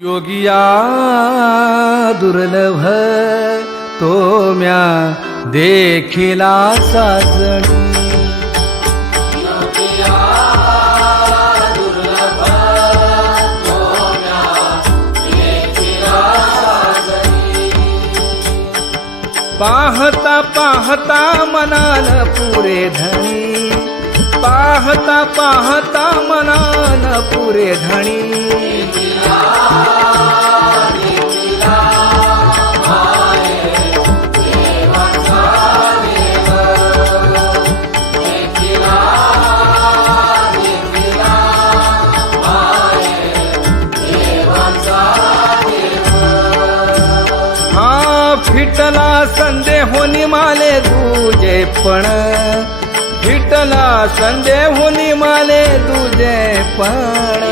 योगिया दुर्लभ तो म्या देखिला साजणी पाहता पाहता मनान पुरे धणी पाहता पाहता मनान पुरे धणी फिटला संदेहोनी माले तुझे पण फिटला संदेहोनी माले तुझे पण